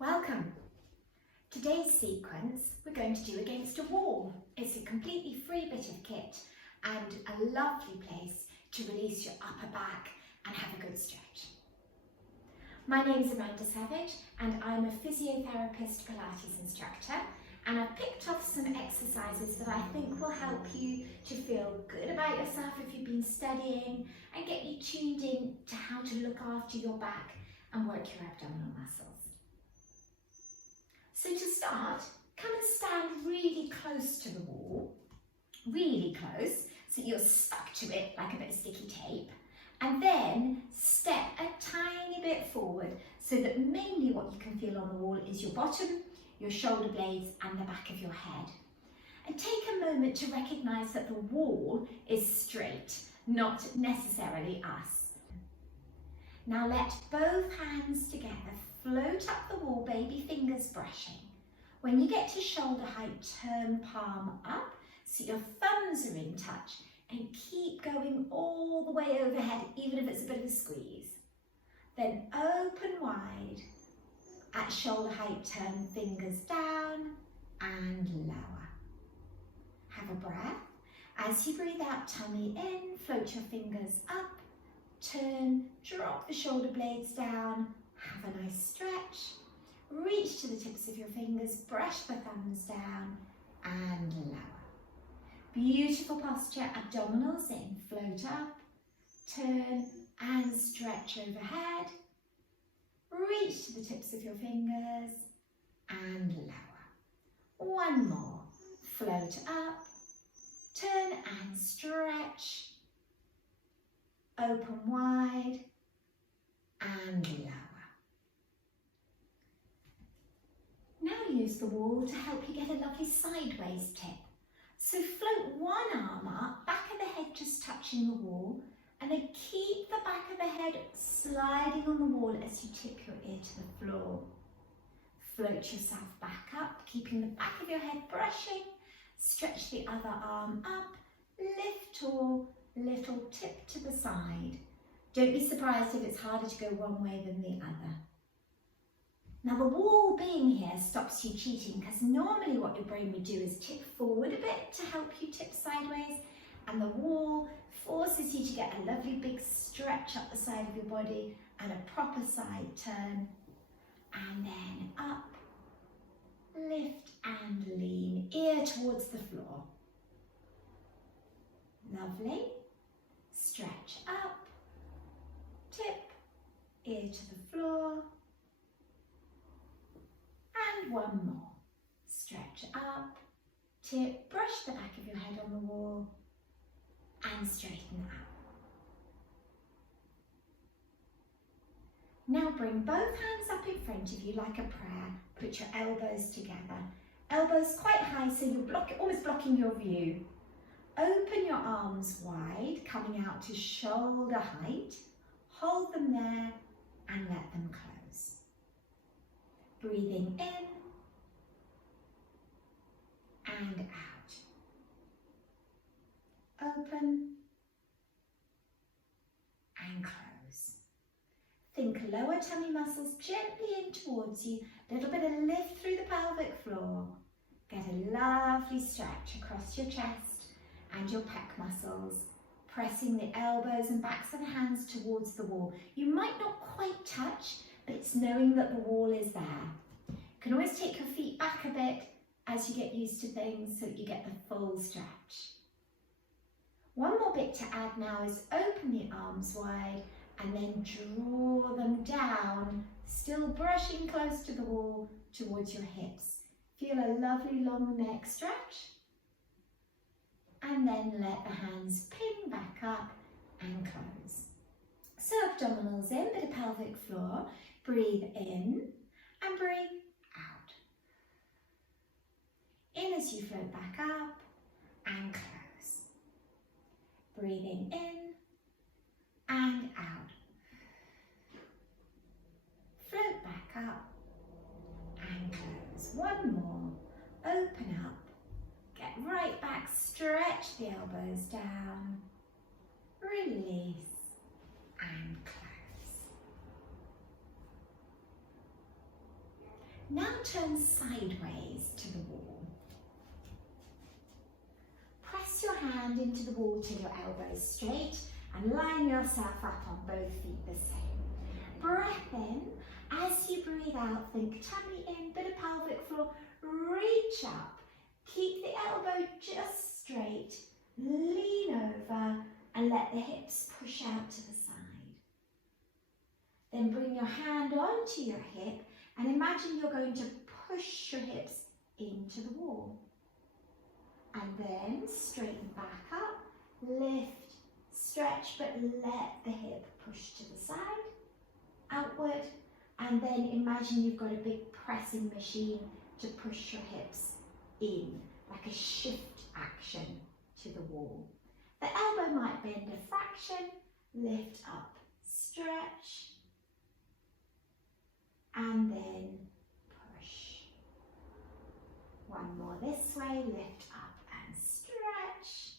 Welcome. Today's sequence we're going to do against a wall. It's a completely free bit of kit and a lovely place to release your upper back and have a good stretch. My name's Amanda Savage and I'm a physiotherapist Pilates instructor, and I've picked off some exercises that I think will help you to feel good about yourself if you've been studying and get you tuned in to how to look after your back and work your abdominal muscles. So to start, come and stand really close to the wall, really close, so you're stuck to it like a bit of sticky tape, and then step a tiny bit forward so that mainly what you can feel on the wall is your bottom, your shoulder blades and the back of your head. And take a moment to recognise that the wall is straight, not necessarily us. Now let both hands together float up the wall, baby fingers brushing. When you get to shoulder height, turn palm up so your thumbs are in touch and keep going all the way overhead, even if it's a bit of a squeeze. Then open wide. At shoulder height, turn fingers down and lower. Have a breath. As you breathe out, tummy in, float your fingers up, turn, drop the shoulder blades down, have a nice stretch, reach to the tips of your fingers, brush the thumbs down and lower. Beautiful posture, abdominals in, float up, turn and stretch overhead, reach to the tips of your fingers and lower. One more, float up, turn and stretch, open wide and lower. Now use the wall to help you get a lovely sideways tip. So float one arm up, back of the head just touching the wall, and then keep the back of the head sliding on the wall as you tip your ear to the floor. Float yourself back up, keeping the back of your head brushing. Stretch the other arm up, lift tall, little tip to the side. Don't be surprised if it's harder to go one way than the other. Now the wall being here stops you cheating, because normally what your brain would do is tip forward a bit to help you tip sideways, and the wall forces you to get a lovely big stretch up the side of your body and a proper side turn, and then up, lift and lean, ear towards the floor. Lovely. Stretch up, tip, ear to the floor, and one more. Stretch up, tip, brush the back of your head on the wall and straighten out. Now bring both hands up in front of you like a prayer. Put your elbows together. Elbows quite high so you're almost blocking your view. Open your arms wide, coming out to shoulder height. Hold them there and let them close. Breathing in and out. Open and close. Think lower tummy muscles gently in towards you. A little bit of lift through the pelvic floor. Get a lovely stretch across your chest and your pec muscles, pressing the elbows and backs of the hands towards the wall. You might not quite touch, but it's knowing that the wall is there. You can always take your feet back a bit as you get used to things so that you get the full stretch. One more bit to add now is open the arms wide and then draw them down, still brushing close to the wall towards your hips. Feel a lovely long neck stretch. And then let the hands pin back up and close. So abdominals in, bit of pelvic floor. Breathe in and breathe out. In as you float back up and close. Breathing in and out. Float back up and close. One more. Open up. Get right back, stretch the elbows down, release and close. Now turn sideways to the wall. Press your hand into the wall till your elbows straight and line yourself up on both feet the same. Breath in. As you breathe out, think tummy in, bit of pelvic floor, reach up. Keep the elbow just straight, lean over and let the hips push out to the side. Then bring your hand onto your hip and imagine you're going to push your hips into the wall. And then straighten back up, lift, stretch, but let the hip push to the side, outward, and then imagine you've got a big pressing machine to push your hips in, like a shift action to the wall. The elbow might bend a fraction, lift up, stretch, and then push. One more this way, lift up and stretch.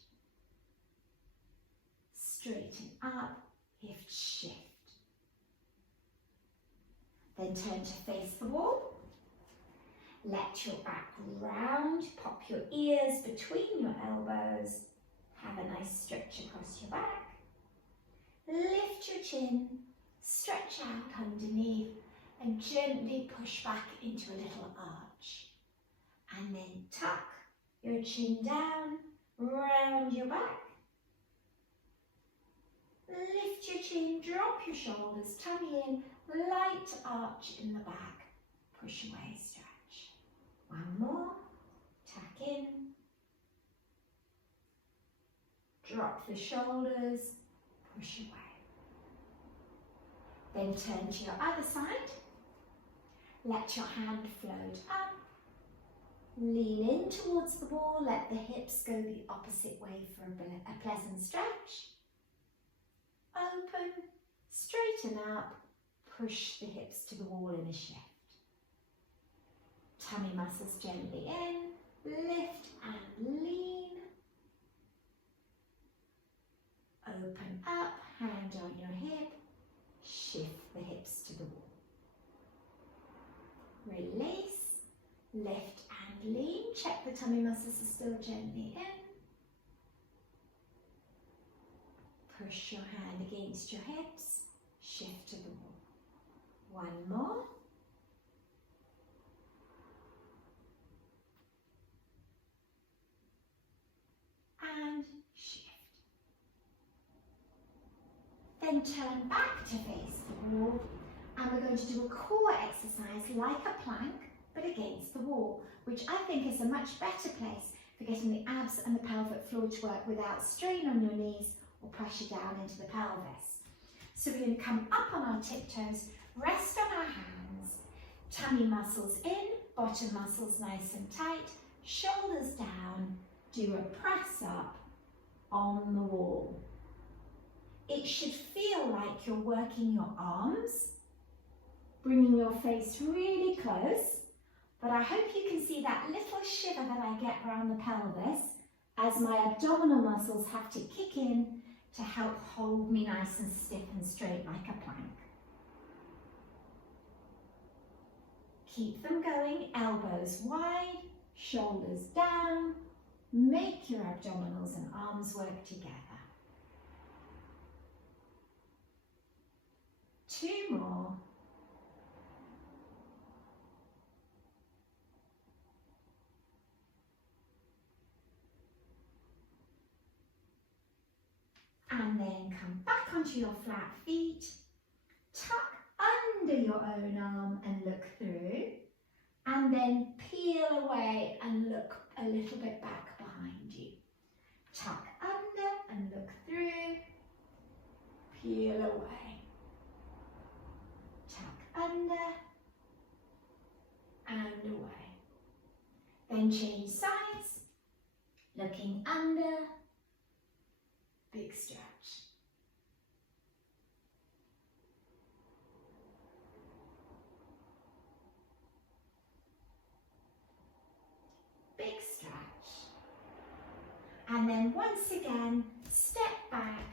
Straighten up, lift, shift. Then turn to face the wall. Let your back round, pop your ears between your elbows. Have a nice stretch across your back. Lift your chin, stretch out underneath and gently push back into a little arch. And then tuck your chin down, round your back. Lift your chin, drop your shoulders, tummy in, light arch in the back. Push away, stretch. One more, tuck in. Drop the shoulders, push away. Then turn to your other side. Let your hand float up. Lean in towards the wall. Let the hips go the opposite way for a pleasant stretch. Open, straighten up, push the hips to the wall in a shift. Tummy muscles gently in, lift and lean. Open up, hand on your hip, shift the hips to the wall. Release, lift and lean. Check the tummy muscles are still gently in. Push your hand against your hips, shift to the wall. One more. And shift. Then turn back to face the wall and we're going to do a core exercise like a plank but against the wall, which I think is a much better place for getting the abs and the pelvic floor to work without strain on your knees or pressure down into the pelvis. So we're going to come up on our tiptoes, rest on our hands, tummy muscles in, bottom muscles nice and tight, shoulders down, do a press up on the wall. It should feel like you're working your arms, bringing your face really close, but I hope you can see that little shiver that I get around the pelvis as my abdominal muscles have to kick in to help hold me nice and stiff and straight like a plank. Keep them going, elbows wide, shoulders down. Make your abdominals and arms work together. 2 more. And then come back onto your flat feet, tuck under your own arm and look through, and then peel away and look a little bit back behind you. Tuck under and look through, peel away. Tuck under and away. Then change sides, looking under, big stretch. Big stretch. And then once again, step back,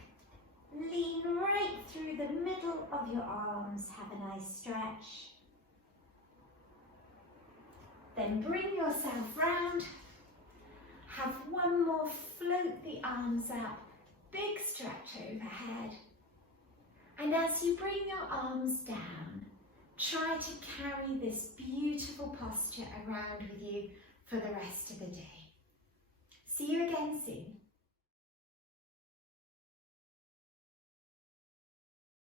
lean right through the middle of your arms, have a nice stretch. Then bring yourself round. Have one more, float the arms up, big stretch overhead. And as you bring your arms down, try to carry this beautiful posture around with you for the rest of the day. See you again soon.